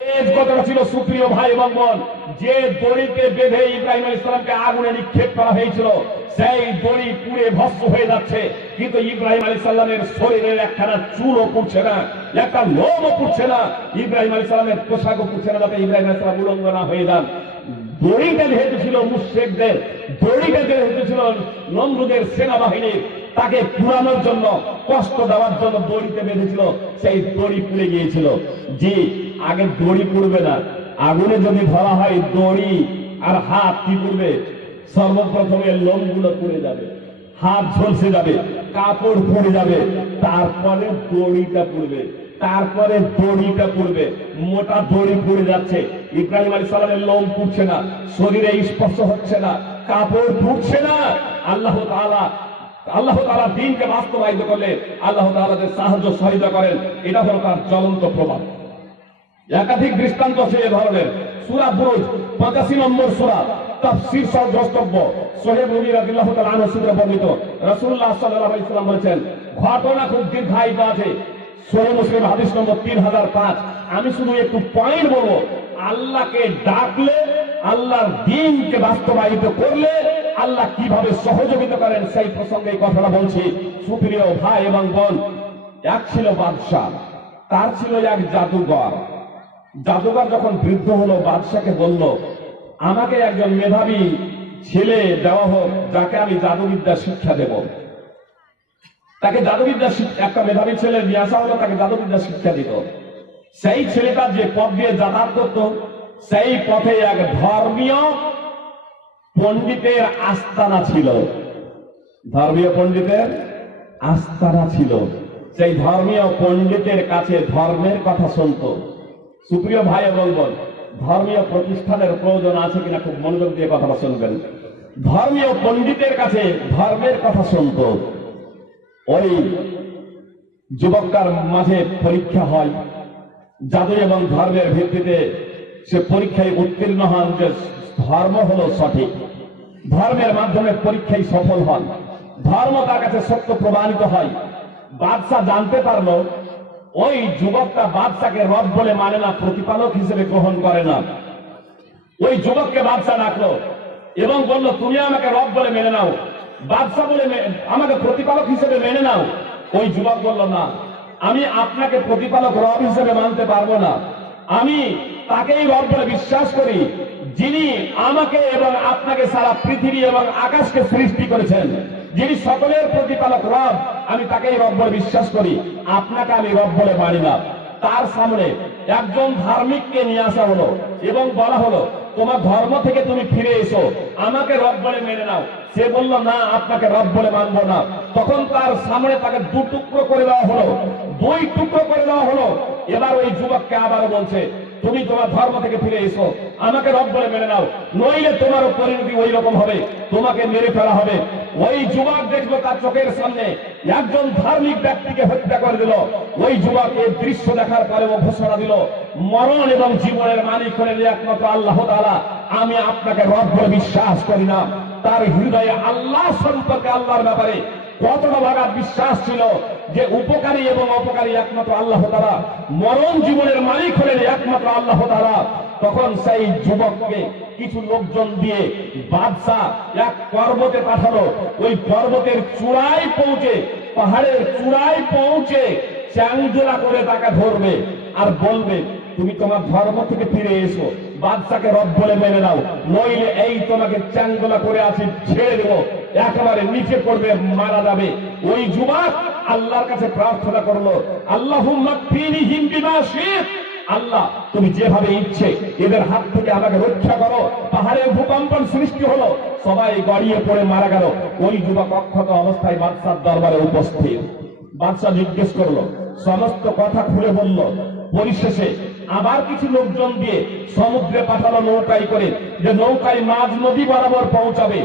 কথাটা ছিল সুপ্রিয় ভাই এবং বোন, যে দড়িতে বেঁধে ইব্রাহিম আলাইহিস সালামকে আগুনে নিক্ষেপ করা হয়েছিল সেই দড়ি পুড়ে ভস্ম হয়ে যাচ্ছে, কিন্তু ইব্রাহিম আলাইহিস সালামের শরীরের একখানা চুলও পুড়ছে না, একটা লোমও পুড়ছে না, ইব্রাহিম আলাইহিস সালামের পোশাকও পুড়ছে না, যাতে ইব্রাহিম আলাইহিস সালাম উলঙ্গ না হয়ে যান। দড়িটা যেহেতু ছিল মুশরিকদের, দড়িটা যেহেতু ছিল নমরুদের সেনাবাহিনীর, তাকে পুরানোর জন্য, কষ্ট দেওয়ার জন্য দড়িতে বেঁধেছিল, সেই দড়ি পুড়ে গিয়েছিল। জি, আগে দড়ি পুড়বে না, আগুনে যদি ধরা হয় দড়ি আর হাত কি পুড়বে? সর্বপ্রথমে লোমগুলো পুড়ে যাবে, হাত ঝলসে যাবে, কাপড় পুড়ে যাবে, তারপরে দড়িটা পুড়বে, তারপরে দড়িটা পুড়বে। মোটা দড়ি পুড়ে যাচ্ছে, ইব্রাহিম আলাইহিস সালামের লোম পুড়ছে না, শরীরে স্পর্শ হচ্ছে না, কাপড় পুড়ছে না। আল্লাহ তাআলা দ্বীনকে বাস্তবায়িত করলে আল্লাহ তাআলা যে সাহায্য সহায়তা করেন, এটা হলো তার জ্বলন্ত প্রমাণ। একাধিক দৃষ্টান্ত আছে এ ধরনের। সূরা বুরুজ 85 নম্বর সূরা, তাফসীর সহ দ্রষ্টব্য, সোহেব রুমি রাদিয়াল্লাহু তাআলা আনহু সূত্রে বর্ণিত, রাসূলুল্লাহ সাল্লাল্লাহু আলাইহি ওয়াসাল্লাম বলেছেন, ঘটনা খুব দীর্ঘায়িত আছে, সহিহ মুসলিম হাদিস নম্বর 3005। আমি শুধু একটু পয়েন্ট বলবো, আল্লাহকে ডাকলে, আল্লাহর দ্বীনকে বাস্তবায়িত করলে আল্লাহ কিভাবে সহযোগিতা করেন সেই প্রসঙ্গে এই কথাটা বলছি। সুপ্রিয় ভাই এবং বোন, এক ছিল বাদশাহ, তার ছিল এক জাদুঘর। জাদুঘর যখন বৃদ্ধ হলো, বাদশাকে বলল, আমাকে একজন মেধাবী ছেলে দেওয়া হোক, যাকে আমি জাদুবিদ্যা শিক্ষা দেব। তাকে জাদুবিদ্যা, একটা মেধাবী ছেলে নিয়ে আসা হলো, তাকে জাদুবিদ্যা শিক্ষা দিত। সেই ছেলেটা যে পথ দিয়ে যাতায়াত করত, সেই পথে এক ধর্মীয় পণ্ডিতের আস্তানা ছিল, ধর্মীয় পণ্ডিতের আস্তানা ছিল। সেই ধর্মীয় পণ্ডিতের কাছে ধর্মের কথা শুনত। সুপ্রিয় ভাই এবং বোন, ধর্মীয় প্রতিষ্ঠানের প্রয়োজন আছে কিনা খুব মনোযোগ দিয়ে কথাটা শুনবেন। ধর্মীয় পণ্ডিতের কাছে ধর্মের কথা শুনত। ওই যুবকটার মাঝে পরীক্ষা হয়, জাদু এবং ধর্মের ভিত্তিতে সে পরীক্ষায় উত্তীর্ণ হন যে ধর্ম হলো সঠিক, ধর্মের মাধ্যমে পরীক্ষায় সফল হন, ধর্ম তার কাছে সত্য প্রমাণিত হয়। বাদশাহ জানতে পারলো ওই যুবকটা বাদশাকে রব বলে মানে না, প্রতিপালক হিসেবে গ্রহণ করে না। ওই যুবককে বাদশাহ ডাকলো এবং বলল, তুমি আমাকে রব বলে মেনে নাও, বাদশাহ বলে আমাকে প্রতিপালক হিসেবে মেনে নাও। ওই যুবক বলল, না, আমি আপনাকে প্রতিপালক রব হিসেবে মানতে পারবো না, আমি তাকেই রব বলে বিশ্বাস করি যিনি আমাকে এবং আপনাকে সারা পৃথিবী এবং আকাশকে সৃষ্টি করেছেন, যিনি সকলের প্রতিপালক রব, আমি তাকেই রব বলে বিশ্বাস করি, আপনাকে আমি রব বলে মানি না। তার সামনে একজন ধার্মিককে নিয়ে আসা হলো এবং বলা হলো, তোমার ধর্ম থেকে তুমি ফিরে এসো, আমাকে রব বলে মেনে নাও। সে বলল, না, আপনাকে রব বলে মানবো না। তখন তার সামনে তাকে দু টুকরো করে দেওয়া হলো, দুই টুকরো করে দেওয়া হলো। এবার ওই যুবককে আবারও বলছে, তুমি তোমার ধর্ম থেকে ফিরে এসো, আমাকে রব বলে মেনে নাও, নইলে তোমারও পরিণতি ওই রকম হবে, তোমাকে মেরে ফেলা হবে। ওই যুবক দেখলো তার চোখের সামনে একজন ধার্মিক ব্যক্তিকে হত্যা করে দিল। ওই যুবক এই দৃশ্য দেখার পরে ও ঘোষণা দিল, মরণ এবং জীবনের মালিক হলেন একমাত্র আল্লাহ তাআলা, আমি আপনাকে রব বলে বিশ্বাস করি না। তার হৃদয়ে আল্লাহ সম্পর্কে, আল্লাহর ব্যাপারে কতটা ভাগার বিশ্বাস ছিল যে উপকারী এবং অপকারী একমাত্র আল্লাহ তাআলা, মরণ জীবনের মালিক হলেন একমাত্র আল্লাহ তাআলা। তখন সেই যুবককে কিছু লোকজন দিয়ে বাদশাহ এক পর্বতে পাঠালো। ওই পর্বতের চূড়ায় পৌঁছে, পাহাড়ের চূড়ায় পৌঁছে চ্যাংদোলা করে তাকে ধরবে আর বলবে, তুমি তোমার ধর্ম থেকে ফিরে এসো, বাদশাকে রব বলে মেনে নাও, নইলে এই তোমাকে চ্যাংদোলা করে আছে ছেড়ে দেবো, একেবারে নিচে পড়বে, মারা যাবে। ওই যুবক আল্লাহর কাছে প্রার্থনা করলো, আল্লাহুম্মা ফিনিহিম বিমা শি'ত, আল্লাহ তুমি যেভাবে ইচ্ছে এদের হাত থেকে আমাকে রক্ষা করো। পাহাড়ে ভূকম্পন সৃষ্টি হলো, সবাই গড়িয়ে পড়ে মারা গেল। ওই যুবক অক্ষত অবস্থায় বাদশার দরবারে উপস্থিত। বাদশাহ জিজ্ঞেস করলো, সমস্ত কথা খুলে বলল। পরিশেষে আবার কিছু লোকজন দিয়ে সমুদ্রে পাঠালো নৌকায় করে, যে নৌকায় মাঝ নদী বরাবর পৌঁছাবে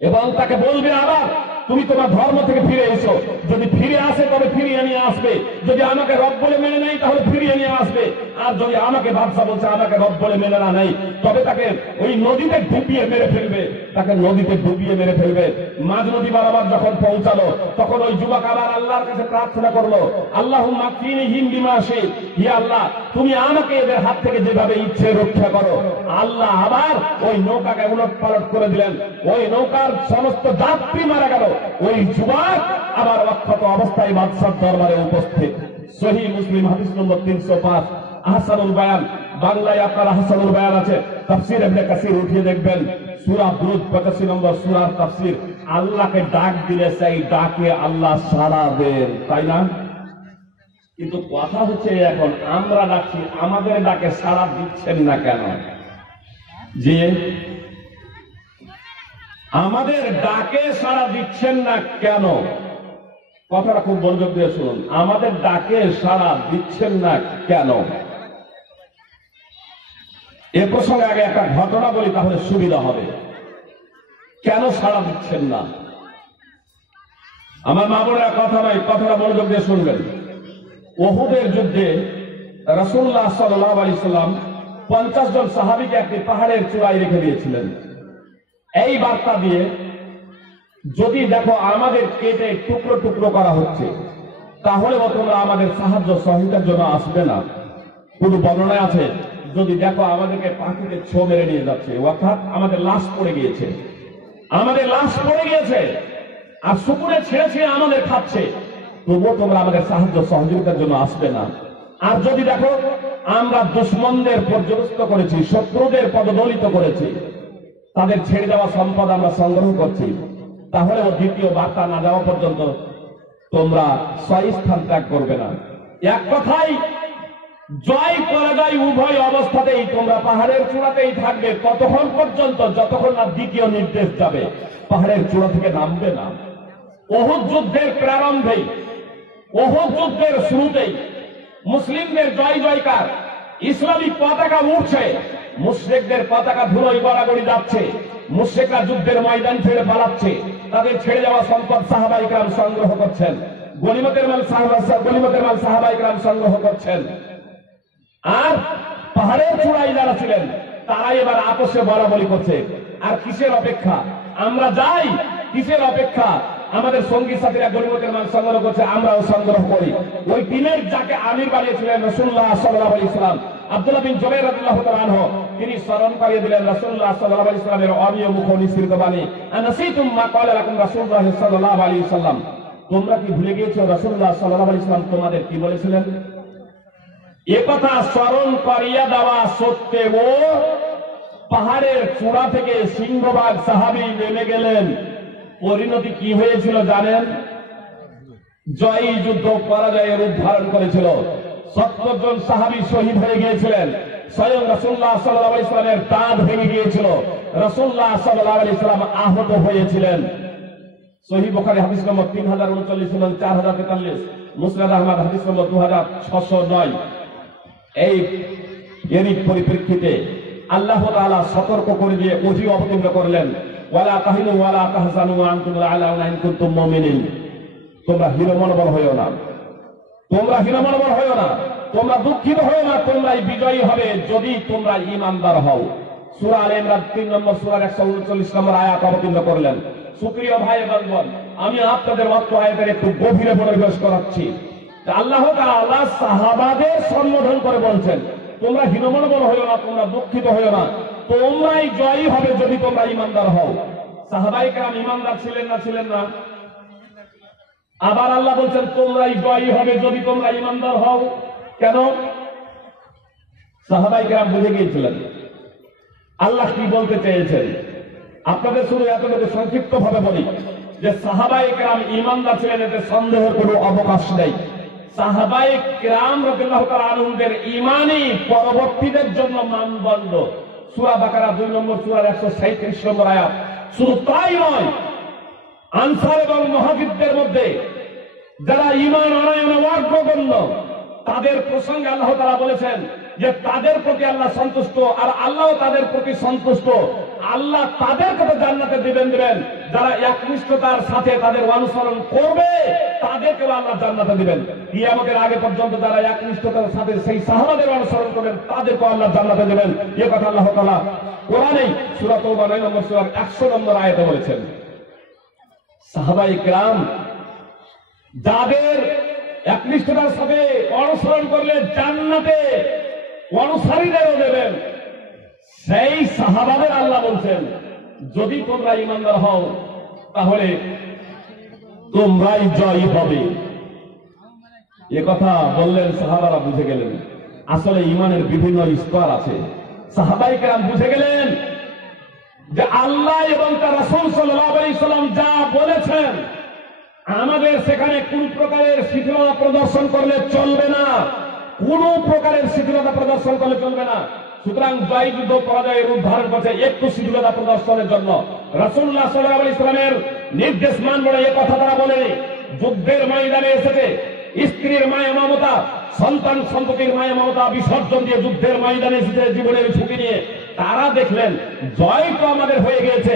এবং তাকে বলবে, আবার তুমি তোমার ধর্ম থেকে ফিরে এসো, যদি ফিরে আসে তবে ফিরিয়ে নিয়ে আসবে, যদি আমাকে রব বলে মেনে নেয় তাহলে ফিরিয়ে নিয়ে আসবে। আর যদি আমাকে বাদশা বলছে, আমাকে রব বলে মেনে না নেয়, তবে তাকে ওই নদীতে ডুবিয়ে মেরে ফেলবে, তাকে নদীতে ডুবিয়ে মেরে ফেলবে। মাঝ নদী বরাবর যখন পৌঁছালো, তখন ওই যুবক আবার আল্লাহর কাছে প্রার্থনা করলো, আল্লাহুম্মা কফিনিহিম বিমা শি'ত, হে আল্লাহ তুমি আমাকে এদের হাত থেকে যেভাবে ইচ্ছে রক্ষা করো। আল্লাহ আবার ওই নৌকাকে উলটপালট করে দিলেন, ওই নৌকার সমস্ত যাত্রী মারা গেল, ওই যুবক আবার অক্ষত অবস্থায় বাদশার দরবারে উপস্থিত। সহিহ মুসলিম হাদিস নম্বর 305। আহসানুল বায়ান, বাংলায় আপনার আহসানুল বায়ান আছে, তাফসীর ইবনে কাসির উঠিয়ে দেখবেন, সূরা বুরুজ 85 নম্বর সূরার তাফসীর। আল্লাহকে ডাক দিলে সেই ডাকে আল্লাহ সাড়া দেন, তাই না? কিন্তু কথা হচ্ছে এখন আমরা ডাকছি, আমাদের ডাকে সাড়া দিচ্ছেন না কেন? যে আমাদের ডাকে সাড়া দিচ্ছেন না কেন? কথাটা খুব মনোযোগ দিয়ে শুনুন, আমাদের ডাকে সাড়া দিচ্ছেন না কেন? এ প্রসঙ্গে আগে একটা ঘটনা বলি, তাহলে সুবিধা হবে। কেন সাড়া দিচ্ছেন না? আমার মা বোনেরা কথা নয়, কথাটা মনোযোগ দিয়ে শুনবেন। উহুদের যুদ্ধে রাসূলুল্লাহ সাল্লাল্লাহু আলাইহি সাল্লাম 50 জন সাহাবীকে একটি পাহাড়ের চূড়ায় রেখে দিয়েছিলেন, এই বার্তা দিয়ে, যদি দেখো আমাদের কেটে টুকরো টুকরো করা হচ্ছে, তাহলে তোমরা আমাদের সাহায্য সহায়তার জন্য আসবে না। কোন বর্ণনায় আছে, যদি দেখো আমাদেরকে পাখিতে ছো মেরে নিয়ে যাচ্ছে, অর্থাৎ আমাদের লাশ পড়ে গিয়েছে, আমাদের লাশ পড়ে গিয়েছে আর শুকুরে ছেড়ে ছেড়ে আমাদের খাচ্ছে, তবুও তোমরা আমাদের সাহায্য সহযোগিতার জন্য আসবে না। আর যদি দেখো আমরা দুশমনদের পর্যবস্ত করেছি, শত্রুদের পদদলিত করেছি, তাদের ছেড়ে দেওয়া সম্পদ আমরা সংগ্রহ করছি, তাহলে ও দ্বিতীয় বার্তা না যাওয়া পর্যন্ত তোমরা স্থান ত্যাগ করবে না। এক কথাই, জয় পরাজয় উভয় অবস্থাতেই তোমরা পাহাড়ের চূড়াতেই থাকবে ততক্ষণ পর্যন্ত যতক্ষণ না দ্বিতীয় নির্দেশ যাবে। পাহাড়ের চূড়া থেকে নামবে না। উহুদ যুদ্ধের প্রারম্ভেই, উহুদ যুদ্ধের শুরুতেই মুসলিমদের জয় জয়কার, ইসলামী পতাকা উঠছে, মুশরিকদের পতাকা ধুলোয় গড়াগড়ি যাচ্ছে, মুশরিকরা যুদ্ধের ময়দান ছেড়ে পালাচ্ছে, তাদের ছেড়ে যাওয়া সম্পদ সাহাবায়ে কেরাম সংগ্রহ করছেন, গনিমতের মাল সাহাবায়ে কেরাম সংগ্রহ করছেন। আর পাহাড়ের চূড়ায় যারা ছিলেন তারাই এবার আপোষে বলাবলি করছে। আর কিসের অপেক্ষা? আমরা যাই, কিসের অপেক্ষা? আমাদের সঙ্গী সাথীরা গনিমতের মাল সংগ্রহ করছে, আমরাও সংগ্রহ করি। ওই টিমের যাকে আমির বানিয়েছিলেন রাসূলুল্লাহ সাল্লাল্লাহু আলাইহি ওয়াসাল্লাম, আব্দুল্লাহ বিন জুবাইর রাদিয়াল্লাহু তাআলা আনহু, তিনি স্মরণ করিয়ে দিলেন রাসূলুল্লাহ সাল্লাল্লাহু আলাইহি ওয়াসাল্লামের অমীয় মুখ নিঃসৃত বাণী, আনাসিতুম মা ক্বালা লাকুম রাসূলুল্লাহ সাল্লাল্লাহু আলাইহি ওয়াসাল্লাম, তোমরা কি ভুলে গিয়েছো রাসূলুল্লাহ সাল্লাল্লাহু আলাইহি ওয়াসাল্লাম তোমাদের কি বলেছিলেন? এ কথা স্মরণ করিয়ে দেওয়া সত্ত্বেও পাহাড়ের চূড়া থেকে সিংহভাগ সাহাবী নেমে গেলেন। পরিণতি কি হয়েছিল জানেন? জয়ী যুদ্ধ পরাজয়ের রূপ ধারণ করেছিল। 70 জন সাহাবী শহীদ হয়ে গিয়েছিলেন। স্বয়ং রাসূলুল্লাহ সাল্লাল্লাহু আলাইহি ওয়াসাল্লামের দাঁত ভেঙে গিয়েছিল। রাসূলুল্লাহ সাল্লাল্লাহু আলাইহি ওয়াসাল্লাম আহত হয়েছিলেন। সহিহ বুখারী হাদিস নম্বর 3039 এবং 4043, মুসনাদ আহমদ হাদিস নম্বর 2609। এরই পরিপ্রেক্ষিতে আল্লাহ তাআলা সতর্ক করে দিয়ে ওহী অবতীর্ণ করলেন, ওয়ালা তাহিনু ওয়ালা তাহজানু ওয়া আনতুম আ'লাউনা ইন কুনতুম মুমিনিন, তোমরা হীনমনোবল হইও না, তোমরা হীনমনোবল হইও না, তোমরা দুঃখিত হইও না, তোমরাই বিজয়ী হবে যদি তোমরা ঈমানদার হও। সূরা আলে ইমরান 3 নম্বর সূরার 139 নম্বর আয়াত অবতীর্ণ করলেন। সুপ্রিয় ভাই এবং বোন, আমি আপনাদের মাত্র আয়াতের একটু গভীরে মনোনিবেশ করাচ্ছি। আল্লাহ তাআলা সাহাবাদের সম্বোধন করে বলছেন, তোমরা হীনমনোবল হইও না, তোমরা দুঃখিত হইও না, তোমরাই জয়ী হবে যদি তোমরা ঈমানদার হও। সাহাবায়ে কেরাম ঈমানদার ছিলেন না? ছিলেন না? আবার আল্লাহ বলছেন তোমরাই জয়ী হবে যদি তোমরা ঈমানদার হও। কেন? সাহাবায়ে কেরাম বুঝে গিয়েছিলেন আল্লাহ কি বলতে চেয়েছেন। আপনাদের শুধু এতটুকু সংক্ষিপ্ত ভাবে বলি যে সাহাবায়ে কেরাম ঈমানদার ছিলেন, এতে সন্দেহের কোনো অবকাশ নেই। সাহাবায়ে কেরাম রাদিয়াল্লাহু তাআলা আনহুদের ঈমানই পরবর্তীদের জন্য মানদণ্ড। সূরা বাকারা 2 নম্বর সূরার 137 নম্বর আয়াত। শুধু তাই নয়, আনসার এবং মুহাজিরদের মধ্যে যারা ঈমান আনয়নে অগ্রগণ্য, তাদের প্রসঙ্গে আল্লাহ তাআলা বলেছেন যে তাদের প্রতি আল্লাহ সন্তুষ্ট, আর আল্লাহ তাদের প্রতি সন্তুষ্ট। আল্লাহ তাদেরকে তো জান্নাতে দিবেন, যারা একনিষ্ঠতার সাথে তাদের অনুসরণ করবে তাদেরকেও আল্লাহ জান্নাতে দিবেন। কিয়ামতের আগে পর্যন্ত যারা একনিষ্ঠতার সাথে সেই সাহাবাদের অনুসরণ করবেন তাদেরকেও আল্লাহ জান্নাতে দিবেন। এই কথা আল্লাহ তাআলা কোরআনে সূরা তাওবা 9 নম্বর সূরার 100 নম্বর আয়াতে বলেছেন। সাহাবায়ে কেরাম যাদের একনিষ্ঠতার সাথে অনুসরণ করলে জান্নাতে অনুসারীদেরও দেবেন, সেই সাহাবাদের আল্লাহ বলছেন যদি তোমরা ঈমানদার হও তাহলে তোমরাই জয়ী হবে। এ কথা বললেন, সাহাবারা বুঝে গেলেন আসলে ঈমানের বিভিন্ন স্তর আছে। সাহাবায়ে কেরাম বুঝে গেলেন যে আল্লাহ এবং তার রাসূল সাল্লাল্লাহু আলাইহি সাল্লাম যা বলেছেন আমাদের সেখানে কোন প্রকারের শিথিলতা প্রদর্শন করলে চলবে না, কোন প্রকারের শিথিলতা প্রদর্শন করলে চলবে না। সুতরাং জয় যুদ্ধ পরাজয়ের রূপ ধারণ করছে একটু শিথিলতা প্রদর্শনের জন্য। রাসূলুল্লাহ সাল্লাল্লাহু আলাইহি সাল্লামের নির্দেশ মানব না, এ কথা তারা বলেনি। যুদ্ধের ময়দানে এসেছে স্ত্রীর মায়া মমতা, সন্তান সন্ততির মায়া মমতা বিসর্জন দিয়ে যুদ্ধের ময়দানে এসেছে জীবনের ঝুঁকি নিয়ে। তারা দেখলেন জয় তো আমাদের হয়ে গিয়েছে,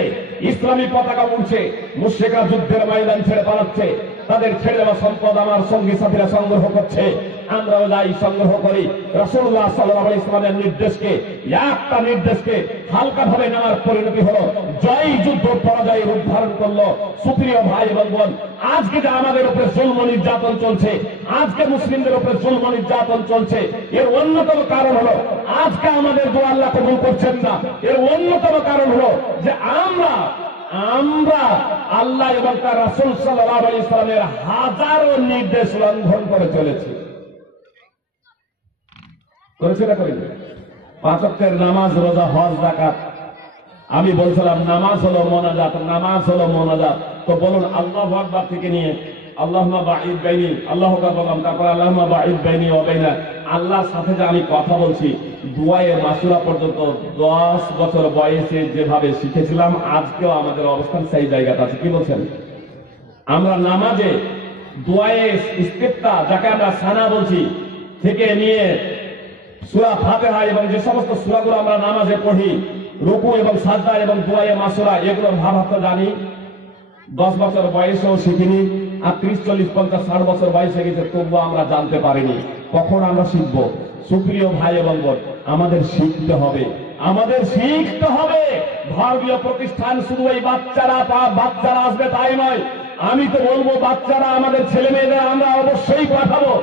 ইসলামী পতাকা উঠছে, মুশরিকরা যুদ্ধের ময়দান ছেড়ে পালাচ্ছে, তাদের ছেড়ে দেওয়া সম্পদ আমার সঙ্গী সাথীরা সংগ্রহ করছে, আমরাও যাই সংগ্রহ করি। রাসূলুল্লাহ সাল্লাল্লাহু আলাইহি ওয়াসাল্লামের নির্দেশকে, একটা নির্দেশকে হালকা ভাবে নেওয়ার পরিণতি হলো জয় যুদ্ধ পরাজয়ের রূপ ধারণ করলো। সুপ্রিয় ভাই এবং বোন, আজকে যে আমাদের উপরে জুলম নির্যাতন চলছে, আজকে মুসলিমদের উপরে জুলম নির্যাতন চলছে, এর অন্যতম কারণ হলো আজকে আমাদের দোয়া আল্লাহ কবুল করছেন না। এর অন্যতম কারণ হলো যে আমরা আল্লাহ এবং তার রাসূল সাল্লাল্লাহু আলাইহি ওয়াসাল্লামের হাজারো নির্দেশ লঙ্ঘন করে চলেছি। করেছে না করেনি? 5 ওয়াক্তের নামাজ, রোজা, হজ, যাকাত। আমি বলছিলাম নামাজ হলো মোনাজাত, নামাজ হলো মোনাজাত। তো বলুন আল্লাহু আকবার থেকে নিয়ে আল্লাহুম্মা বাঈদ বাইনি, আল্লাহু আকবার বললাম, তারপর আল্লাহুম্মা বাঈদ বাইনি ওয়া বাইনা, আল্লাহর সাথে যে আমি কথা বলছি দুআয়ে মাসুরা পর্যন্ত 10 বছর বয়সে যেভাবে শিখেছিলাম আজকেও আমাদের অবস্থান সেই জায়গাতে আছে। কি বলছেন? আমরা নামাজে দুআয়ে ইস্তিফতা, যাকে আমরা সানা বলছি, থেকে নিয়ে সূরা ফাতিহা এবং যে সমস্ত সূরাগুলো আমরা নামাজে পড়ি, রুকু এবং সাজদা এবং দুআয়ে মাসুরা, এগুলোর ভাবার্থ জানি। 10 বছর বয়সেও শিখিনি, আর 30, 40, 50, 60 বছর বয়সে গেছে তবুও আমরা জানতে পারিনি। কখন আমরা শিখব? সুপ্রিয় ভাই এবং বোন, আমাদের শিখতে হবে, আমাদের শিখতে হবে। ধর্মীয় প্রতিষ্ঠান শুধু এই বাচ্চারা আসবে তাই নয়। আমি তো বলবো বাচ্চারা, আমাদের ছেলে মেয়েদের আমরা অবশ্যই পাঠাবো।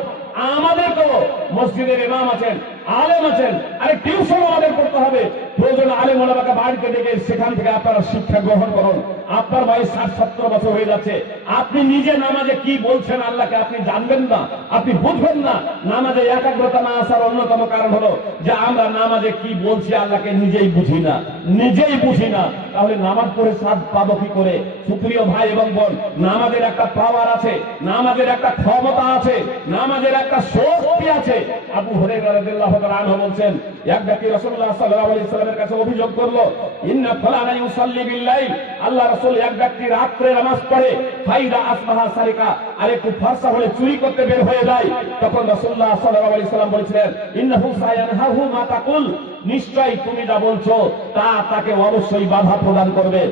আমাদেরকেও মসজিদের ইমাম আছেন, আলেম আছেন, আরে টিউশন আমাদের করতে হবে। প্রয়োজন আলেম ওলামাকে বাড়িতে ডেকে সেখান থেকে আপনারা শিক্ষা গ্রহণ করুন। আপনার বয়স 60-70 বছর হয়ে যাচ্ছে, আপনি নিজে নামাজে কি বলছেন আল্লাহকে আপনি জানবেন না, আপনি বুঝবেন না। নামাজে একাগ্রতা না আসার অন্যতম কারণ হলো যে আমরা নামাজে কি বলছি আল্লাহকে নিজেই বুঝি না। তাহলে নামাজ পড়ে স্বাদ পাবো কি করে? সুপ্রিয় ভাই এবং বোন, নামাজের একটা পাওয়ার আছে, নামাজের একটা ক্ষমতা আছে, নামাজের একটা শক্তি আছে। আবু হুরায়রা রাদিয়াল্লাহু তাআলা আনহু বলছেন, এক ব্যক্তি রাসূলুল্লাহ সাল্লাল্লাহু আলাইহি ওয়াসাল্লামের কাছে অভিযোগ করলো, ইন্না ফুলানা ইউসাল্লি বিল-লাইল, আল্লাহ রাসূল এক ব্যক্তি রাতে নামাজ পড়ে, ফাইদা আসবাহা সারিকা, আর একটু ফরসা হলে চুরি করতে বের হয়ে যায়। তখন রাসূলুল্লাহ সাল্লাল্লাহু আলাইহি ওয়াসাল্লাম বলেছিলেন, ইন্নাহু সায়ানহাহু মা তাকুল, নিশ্চয়ই তুমি যা বলছো তা তাকে অবশ্যই বাধা প্রদান করবে।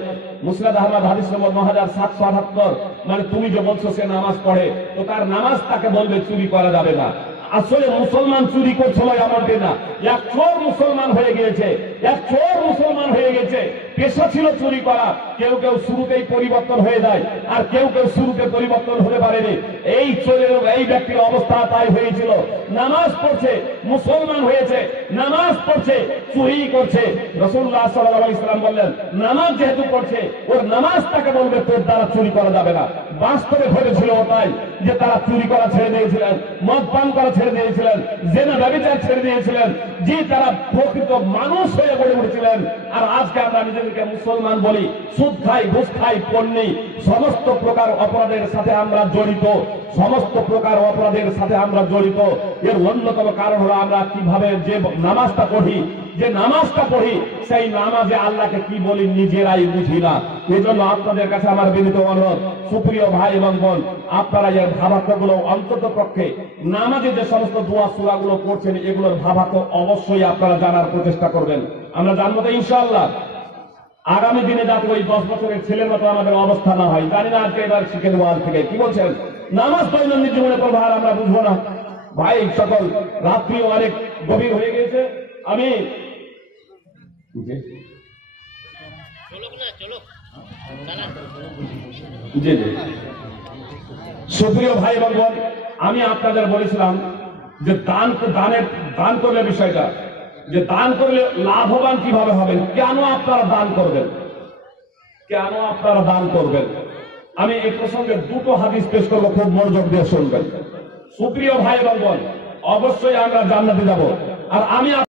মুসনাদ আহমদ হাদিস নম্বর 9778, মানে তুমি যে বলছো সে নামাজ পড়ে, তো তার নামাজ তাকে বলবে চুরি করা যাবে না। আসলে মুসলমান চুরি করছিল এমনটি না, এক চোর মুসলমান হয়ে গেছে, পেশা ছিল চুরি করা। কেউ কেউ শুরুতেই পরিবর্তন হয়ে যায়, আর কেউ কেউ শুরুতে পরিবর্তন হতে পারেনি। এই চোরের, এই ব্যক্তির অবস্থা তাই হয়েছিল। নামাজ পড়ছে, মুসলমান হয়েছে, নামাজ পড়ছে, চুরি করছে। রাসূলুল্লাহ সাল্লাল্লাহু আলাইহি ওয়াসাল্লাম বললেন, নামাজ যেহেতু পড়ছে ওর নামাজ তাকে বলবে তোর দ্বারা চুরি করা যাবে না। বাস্তবে ঘটেছিল তাই যে তারা চুরি করা ছেড়ে দিয়েছিলেন, মদ পান করা ছেড়ে দিয়েছিলেন, জিনা ব্যভিচার ছেড়ে দিয়েছিলেন, যে তারা প্রকৃত মানুষ হয়ে গড়ে উঠেছিলেন। আর আজকে আমরা নিজেদেরকে মুসলমান বলি, সুদ খাই, ঘুষ খাই, পণ্যি, সমস্ত প্রকার অপরাধের সাথে আমরা জড়িত, এর অন্যতম কারণ হলো আমরা কিভাবে যে নামাজটা পড়ি সেই নামাজে আল্লাহকে কি বলি নিজেরাই বুঝি না। এই জন্য আপনাদের কাছে আমার বিনীত অনুরোধ, সুপ্রিয় ভাই এবং বোন, আপনারা এর ভাবার্থগুলো অন্তত পক্ষে নামাজে যে সমস্ত দোয়া সূরাগুলো পড়ছেন এগুলোর ভাবার্থ অবশ্যই আপনারা জানার প্রচেষ্টা করবেন। আমরা জানবো তো ইনশাআল্লাহ। আগামী দিনে যাতে ওই 10 বছরের ছেলের মতো আমাদের অবস্থা না হয়। জানি না আজকে এবার শিখে দেবো আজ থেকে। কি বলছেন? নামাজ দৈনন্দিন জীবনে পড়বো আর আমরা বুঝবো না। ভাই সকল, রাত্রি অনেক গভীর হয়ে গেছে। আমি জি জি সুপ্রিয় ভাই এবং বোন, আমি আপনাদের বলেছিলাম যে দান করলে বিষয়টা, যে দান করলে লাভবান কিভাবে হবেন, কেন আপনারা দান করবেন, কেন আপনারা দান করবেন। আমি এই প্রসঙ্গে দুটো হাদিস পেশ করবো, খুব মনোযোগ দিয়ে শুনবেন। সুপ্রিয় ভাই এবং বোন, অবশ্যই আমরা জান্নাতে যাব। আর আমি